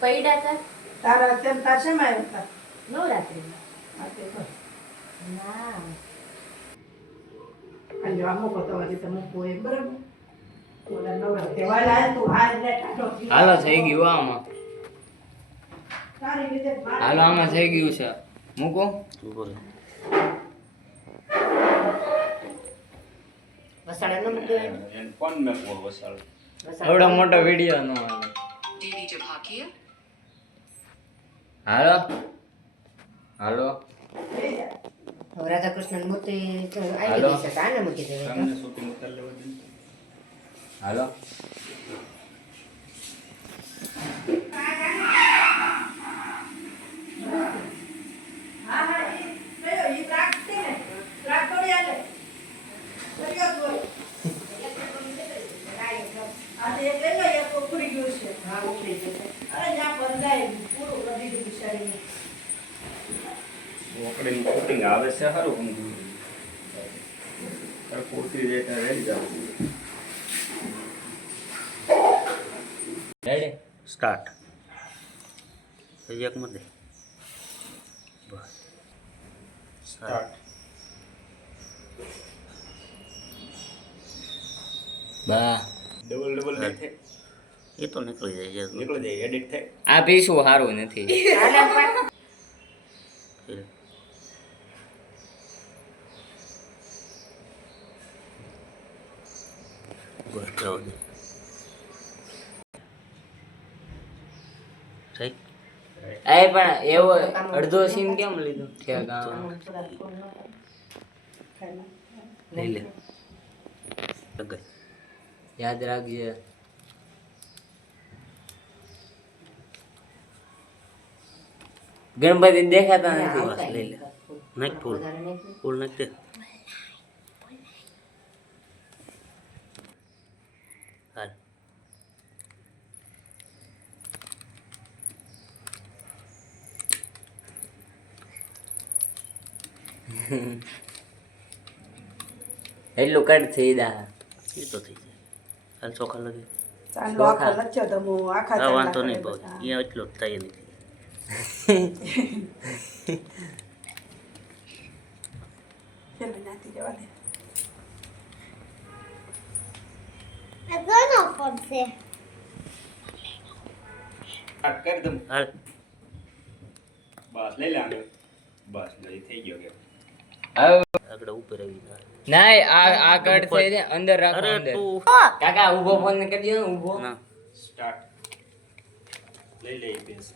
પૈડા હતા તારા તેમ તાશેમાં આવ્યા હતા નવરાત્રીમાં. આ તે તો ના આજે આ મૂકો તો આજે તો મૂકો એ બરાબર ઓલા નવરાત્રી વાલા તું આ એટલે ટાટો હાલો થઈ ગયું આમાં. તારી રીતે હાલો આમાં થઈ ગયું છે. મૂકો. વસાડા નો મૂક્યો એને કોણ મેં પોર વસાડો એવડો મોટો વિડિયો નો હાલે. હાલો હાલો રાધા કૃષ્ણ મૂર્તિ આવી હાલો. ગઈ છે તો આને મૂકી દેવાય. તમને શૂટિંગ ઉતાર લેવા દે હાલો હા હા ઈ કયો ઈ રાખ છે ને રાખ તોડી આલે કર્યો તો આજે એક લઈ લો એક ઉખડી ગયું છે હા ઉખડી જશે. અરે જ્યાં બંધાય પૂરું કરી દીધું બિચારીને ઓકડીનું શૂટિંગ આવે છે સારું પણ તારે પૂરતી જાય ત્યાં રહી જાવ રેડી સ્ટાર્ટ એક મત દે બસ સ્ટાર્ટ બા ડબલ ડબલ નહીં થાય એ તો નીકળી જાય છે નીકળી જાય એડિટ થાય આ પીસું સારું નથી. બસ જવા દે થઈ એ પણ એવો અડધો સીન કેમ લીધો ઠેક આમ. લઈ લે લગાય યાદ રાખજે. ગણપતિ દેખાતા નથી. બસ લઈ લે નાખ ફૂલ ફૂલ નાખ દે હાલ એટલું કટ થઈ દા. એ તો થઈ જાય હાલ ચોખા લગે ચાંદલો આખો લચ્યો તો હું આખા હા ચાંદલા વાંધો નહીં કરે બહુ બધા. અહીંયા એટલો જ થાય નથી ચાલો નાથી જવા દે સ્ટાર્ટ કરી દઉં હાલ બસ લઈ લે આગળ બસ લઈ થઈ ગયો કે આગળ ઉપર આવી જાય ના આ કટ થઈ જાય અંદર રાખો અરે અંદર. તું કાકા ઊભો ફોન કરી દો ને ઊભો. ના સ્ટાર્ટ લઈ લે પેસ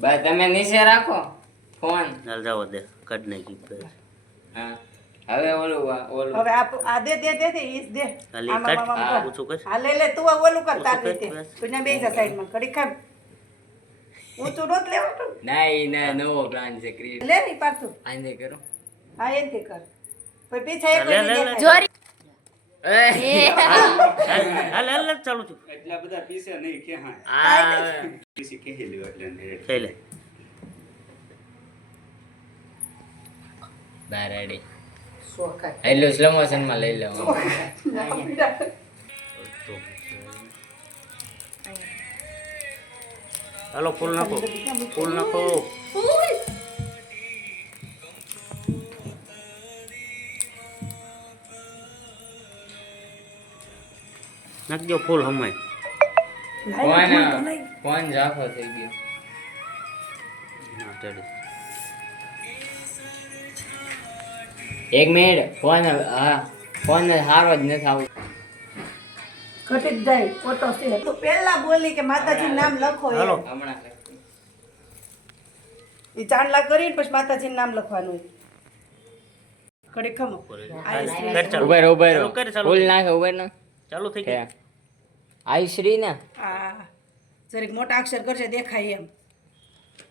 બસ તમે નીચે રાખો ફોન. હાલ જવા દે કાઢ નાખી પેજ હા હવે ઓલું ઓલું હવે આ દે દે દે દે ઈસ દે ખાલી આમાં કાઢ આમાં કર. ઓછું કર હા લે લે તું આ ઓલું કર તાર ઓછું રીતે કર, બસ. તું ને બેસા સાઈડમાં ઘડી ખામ ઊંચું નોત લેવાનું ના ઈ ના નવો પ્લાન છે ક્રિએટ. લે ની પાછું આંધે કરો. હા એનથી કર પછી પીછા એક લે, લે, લે. જોરી હાલ હાલ હાલ ચાલુ છું એટલા બધા પીસે નહીં કે હા આ પીસી કે લેવા એટલે નહીં થઈ લે બાર રેડી. સોખા એટલું સ્લો મોશન માં લઈ લેવું. હાલો ફૂલ નાખો ફૂલ નાખો નાખજો ફૂલ હમાય ફોન ઝાખો થઈ ગયો. ના ચડી એક મિનિટ ફોન હા ફોન હારો જ નથી આવતો. ઘટી જ જાય ફોટો છે તું પહેલા બોલી કે માતાજી નામ લખો એમ. હાલો હમણાં ઈ ચાંદલા કરીને પછી માતાજી નામ લખવાનું ઘડી ખમો કર ઉભર ઉભર ચાલુ કર, ચાલુ ફૂલ કર. નાખે ઉભર ના ચાલુ થઈ ગયું આઈ શ્રી ને હા જરીક મોટા અક્ષર કરશે દેખાય એમ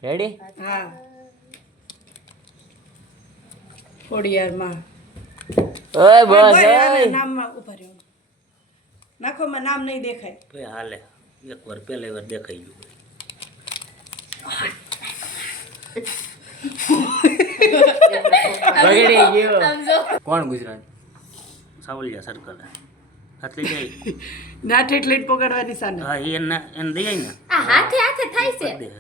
રેડી. હા ખોડિયારમાં ઓય બસ ઓય, ઓય આના નામમાં ઉભા રહ્યો નાખોમાં નામ નહીં દેખાય કઈ હાલે એક વાર પહેલી વાર દેખાઈ ગયું બગડી ગયો. કોણ ગુજરાત સાવલિયા સર્કલ હાથ લઈ જાય ના ઠેઠ લઈને પકડવાની સાને હા એને દઈ ને આ હાથે હાથે થાય છે દે